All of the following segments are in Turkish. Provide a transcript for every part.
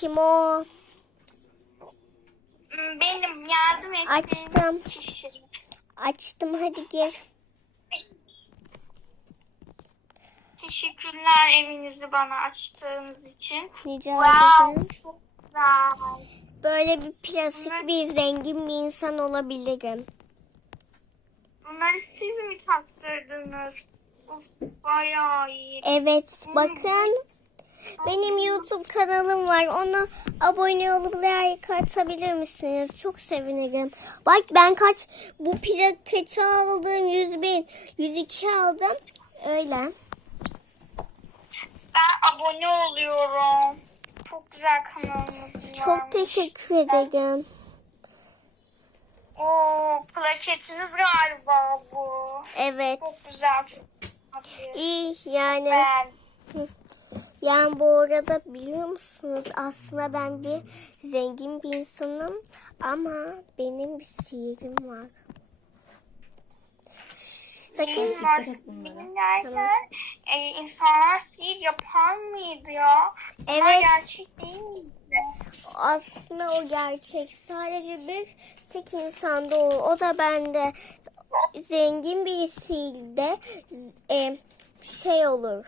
Kim o? Benim yardım ettiğim Açtım. kişi. Açtım hadi gir. Teşekkürler evinizi bana açtığınız için. Rica Wow, ederim. çok güzel. Böyle bir plastik bir zengin bir insan olabilirim. Bunları siz mi taktırdınız? Of, bayağı iyi. Evet bakın. Benim YouTube kanalım var. Ona abone olup like atabilir misiniz? Çok sevinirim. Bak ben kaç bu plaketi aldım. 100 bin. 102 aldım. Öyle. Ben abone oluyorum. Çok güzel kanalınız Çok varmış. teşekkür ederim. Oo, plaketiniz galiba bu. Evet. Çok güzel. Çok güzel. İyi yani. Ben Yani bu arada biliyor musunuz aslında ben bir zengin bir insanım ama benim bir sihirim var. Sakın var. Benim derken e, insanlar sihir yapar mıydı ya? Bunlar Evet. gerçek değil miydi? aslında o gerçek. Sadece bir tek insanda olur. O da bende. Zengin birisiyle e, şey olur.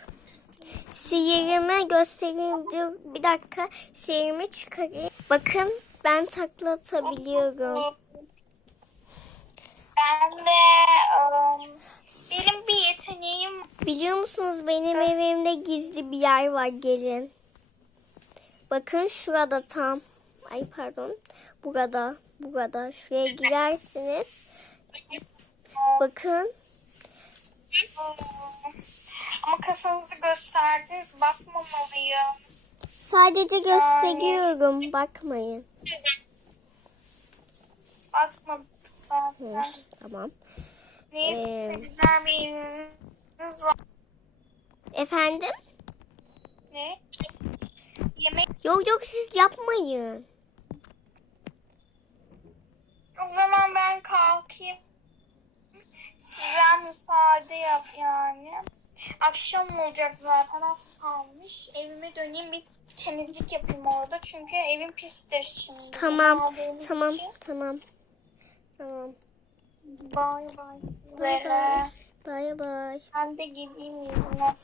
Sihirime göstereyim. Dur, bir dakika sihirimi çıkarayım. Bakın ben takla atabiliyorum. Ben de ım, benim bir yeteneğim Biliyor musunuz benim evimde gizli bir yer var gelin. Bakın şurada tam. Ay pardon. Burada. Burada. Şuraya girersiniz. Bakın. Ama kasanızı gösterdiniz bakmamalıyım. Sadece gösteriyorum. Bakmayın. Bakma Hı, zaten. tamam. Neyse Ee, güzel bir eviniz var. Efendim? Ne? Yemek Yok yok siz yapmayın. o zaman ben kalkayım. Akşam olacak zaten az kalmış. Evime döneyim bir temizlik yapayım orada. Çünkü evim pistir şimdi. Tamam. Tamam. için. Tamam. Tamam. Bay bay. Bay bay. Bay bay. Ben de gideyim yüzüne.